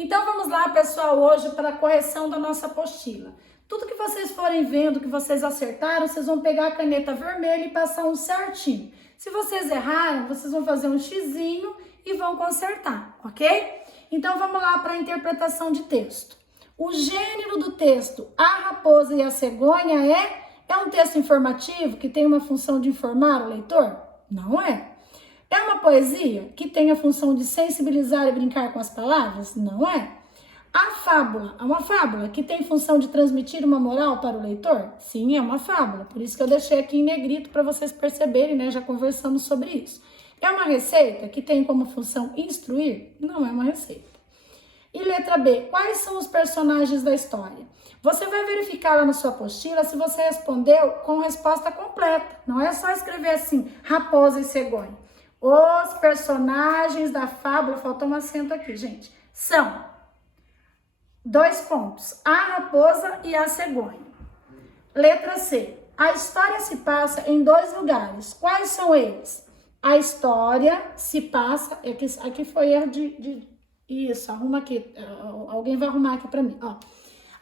Então vamos lá, pessoal, hoje para a correção da nossa apostila. Tudo que vocês forem vendo, que vocês acertaram, vocês vão pegar a caneta vermelha e passar um certinho. Se vocês erraram, vocês vão fazer um xizinho e vão consertar, ok? Então vamos lá para a interpretação de texto. O gênero do texto, a raposa e a cegonha, é um texto informativo que tem uma função de informar o leitor? Não é. É uma poesia que tem a função de sensibilizar e brincar com as palavras? Não é. A fábula é uma fábula que tem função de transmitir uma moral para o leitor? Sim, é uma fábula. Por isso que eu deixei aqui em negrito para vocês perceberem, né? Já conversamos sobre isso. É uma receita que tem como função instruir? Não é uma receita. E letra B, quais são os personagens da história? Você vai verificar lá na sua apostila se você respondeu com resposta completa. Não é só escrever assim, raposa e cegonha. Os personagens da fábula, faltou um acento aqui, gente, são 2 pontos, a raposa e a cegonha. Letra C, a história se passa em 2 lugares. Quais são eles? A história se passa, aqui foi erro isso, arruma aqui, alguém vai arrumar aqui pra mim, ó.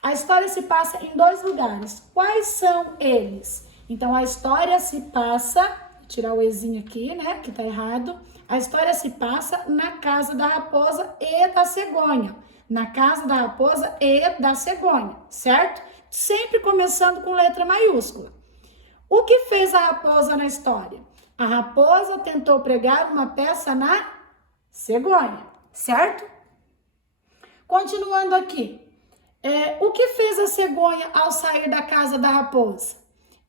A história se passa em 2 lugares. Quais são eles? Então, a história se passa, vou tirar o ezinho aqui, né, que tá errado. A história se passa na casa da raposa e da cegonha. Na casa da raposa e da cegonha, certo? Sempre começando com letra maiúscula. O que fez a raposa na história? A raposa tentou pregar uma peça na cegonha, certo? Continuando aqui. O que fez a cegonha ao sair da casa da raposa?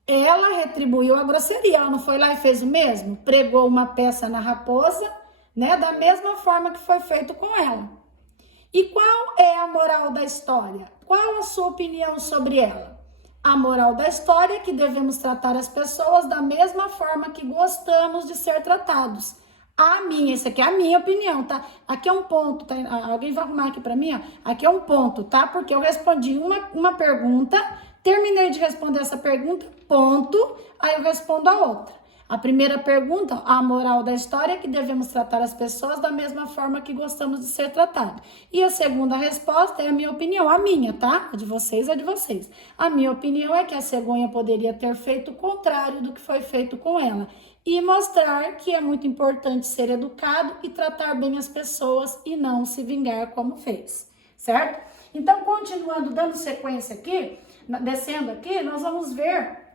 Ela retribuiu a grosseria, ela não foi lá e fez o mesmo? Pregou uma peça na raposa, né? Da mesma forma que foi feito com ela. E qual é a moral da história? Qual a sua opinião sobre ela? A moral da história é que devemos tratar as pessoas da mesma forma que gostamos de ser tratados. Isso aqui é a minha opinião, tá? Aqui é um ponto, tá? Alguém vai arrumar aqui pra mim, ó. Aqui é um ponto, tá? Porque eu respondi uma pergunta, terminei de responder essa pergunta, ponto, aí eu respondo a outra. A primeira pergunta, a moral da história é que devemos tratar as pessoas da mesma forma que gostamos de ser tratados. E a segunda resposta é a minha opinião, a minha, tá? A de vocês é de vocês. A minha opinião é que a cegonha poderia ter feito o contrário do que foi feito com ela. E mostrar que é muito importante ser educado e tratar bem as pessoas e não se vingar como fez, certo? Então, continuando, dando sequência aqui, descendo aqui, nós vamos ver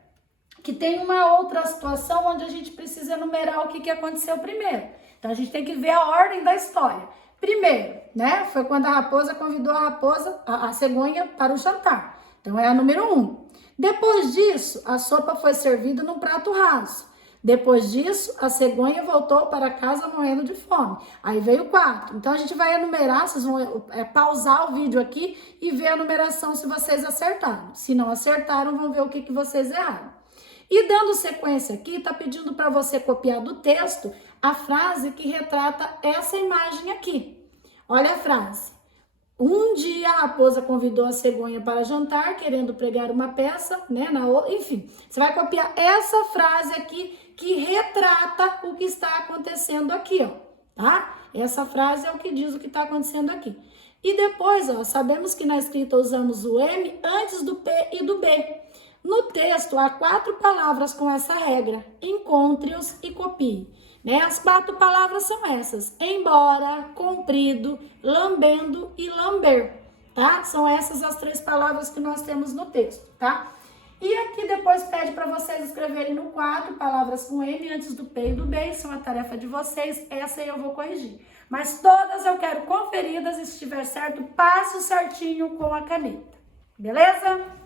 que tem uma outra situação onde a gente precisa enumerar o que aconteceu primeiro. Então, a gente tem que ver a ordem da história. Primeiro, né, foi quando a raposa convidou a cegonha para o jantar. Então, é a número 1. Depois disso, a sopa foi servida num prato raso. Depois disso, a cegonha voltou para casa morrendo de fome. Aí veio o 4. Então, a gente vai enumerar, vocês vão pausar o vídeo aqui e ver a numeração se vocês acertaram. Se não acertaram, vão ver o que vocês erraram. E dando sequência aqui, tá pedindo para você copiar do texto a frase que retrata essa imagem aqui. Olha a frase. Um dia a raposa convidou a cegonha para jantar, querendo pregar uma peça, né? Enfim, você vai copiar essa frase aqui que retrata o que está acontecendo aqui, ó, tá? Essa frase é o que diz o que está acontecendo aqui. E depois, ó, sabemos que na escrita usamos o M antes do P e do B. No texto, há 4 palavras com essa regra. Encontre-os e copie. Né? As 4 palavras são essas. Embora, comprido, lambendo e lamber. Tá? São essas as 3 palavras que nós temos no texto. Tá? E aqui depois pede para vocês escreverem no 4 palavras com M antes do P e do B. Isso é uma tarefa de vocês. Essa aí eu vou corrigir. Mas todas eu quero conferidas. E se estiver certo, passo certinho com a caneta. Beleza?